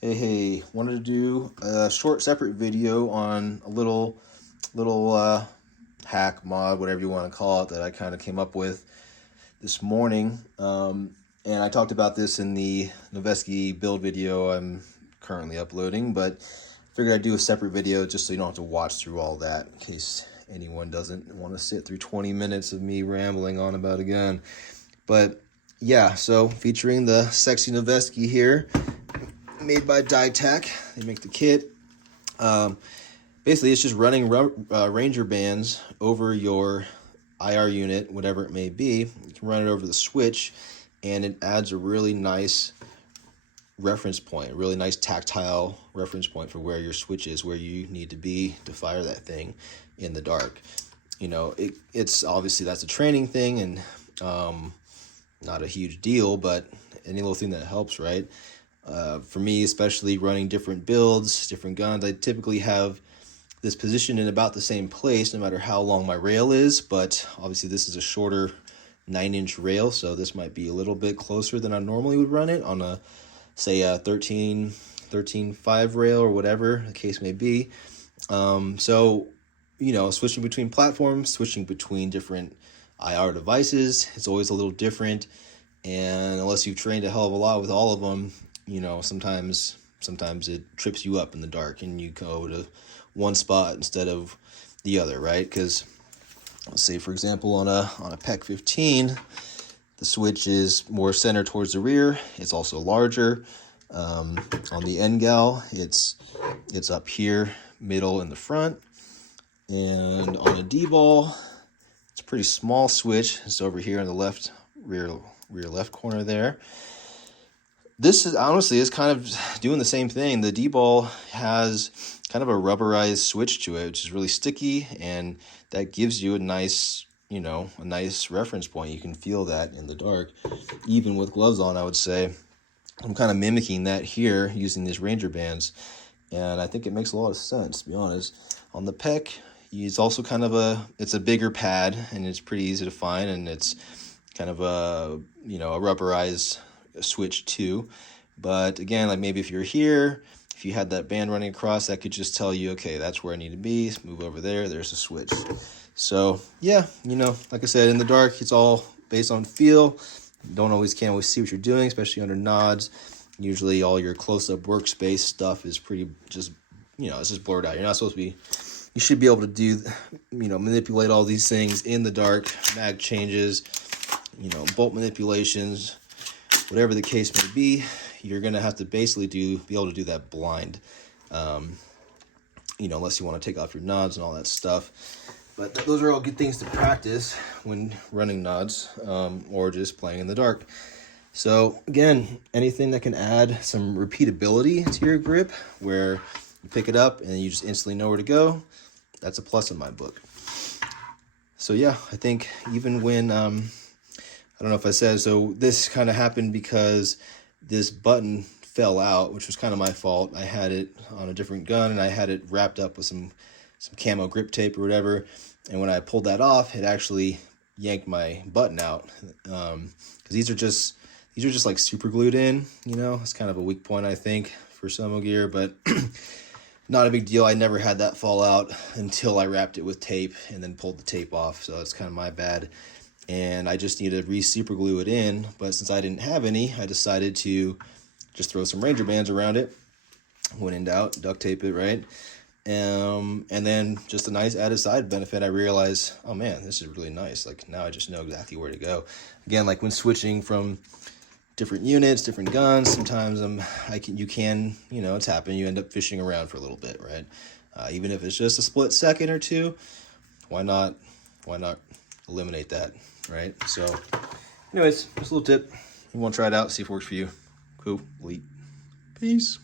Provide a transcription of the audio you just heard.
Hey, wanted to do a short separate video on a little hack, mod, whatever you want to call it, that I kind of came up with this morning. And I talked about this in the Noveske build video I'm currently uploading, but figured I'd do a separate video just so you don't have to watch through all that in case anyone doesn't want to sit through 20 minutes of me rambling on about a gun. But yeah, so featuring the sexy Noveske here, made by Dytac. They make the kit. Basically, it's just running Ranger bands over your IR unit, whatever it may be. You can run it over the switch, and it adds a really nice reference point, a really nice tactile reference point for where your switch is, where you need to be to fire that thing in the dark. You know, it's obviously that's a training thing and not a huge deal, but any little thing that helps, right? For me, especially running different builds, different guns, I typically have this position in about the same place no matter how long my rail is, but obviously this is a shorter 9-inch rail, so this might be a little bit closer than I normally would run it on a, say, a 13.5 rail or whatever the case may be. So, you know, switching between platforms, switching between different IR devices, it's always a little different, and unless you've trained a hell of a lot with all of them, you know, sometimes it trips you up in the dark and you go to one spot instead of the other, right? Because let's say, for example, on a PEC 15, the switch is more centered towards the rear. It's also larger. On the NGAL, it's up here, middle in the front. And on a dbal, it's a pretty small switch. It's over here in the left rear left corner there. This is honestly kind of doing the same thing. The dbal has kind of a rubberized switch to it, which is really sticky, and that gives you a nice, you know, a nice reference point. You can feel that in the dark, even with gloves on, I would say. I'm kind of mimicking that here using these Ranger bands, and I think it makes a lot of sense, to be honest. On the PEC, it's also kind of it's a bigger pad, and it's pretty easy to find, and it's kind of a, you know, a rubberized switch too. But again, like maybe if you're here, if you had that band running across, that could just tell you, okay, that's where I need to be. Move over there, there's a switch. So yeah, you know, like I said, in the dark, it's all based on feel. You can't always see what you're doing, especially under nods. Usually all your close-up workspace stuff is pretty just, you know, it's just blurred out. You're not supposed to be, you should be able to do, you know, manipulate all these things in the dark, mag changes, you know, bolt manipulations, whatever the case may be. You're going to have to basically be able to do that blind, you know, unless you want to take off your nods and all that stuff. But those are all good things to practice when running nods, or just playing in the dark. So again, anything that can add some repeatability to your grip, where you pick it up and you just instantly know where to go, that's a plus in my book. So yeah, I think even when, I don't know if I said, so this kind of happened because this button fell out, which was kind of my fault. I had it on a different gun and I had it wrapped up with some camo grip tape or whatever. And when I pulled that off, it actually yanked my button out. Because these are just like super glued in, you know. It's kind of a weak point, I think, for Somogear, but not a big deal. I never had that fall out until I wrapped it with tape and then pulled the tape off. So it's kind of my bad. And I just need to super glue it in, but since I didn't have any, I decided to just throw some Ranger bands around it. When in doubt, duct tape it, right? And then just a nice added side benefit, I realized, oh man, this is really nice. Like now I just know exactly where to go. Again, like when switching from different units, different guns, sometimes you can, you know, it's happened. You end up fishing around for a little bit, right? Even if it's just a split second or two, why not eliminate that, right? So anyways, just a little tip. You want to try it out, see if it works for you. Cool. Elite. Peace.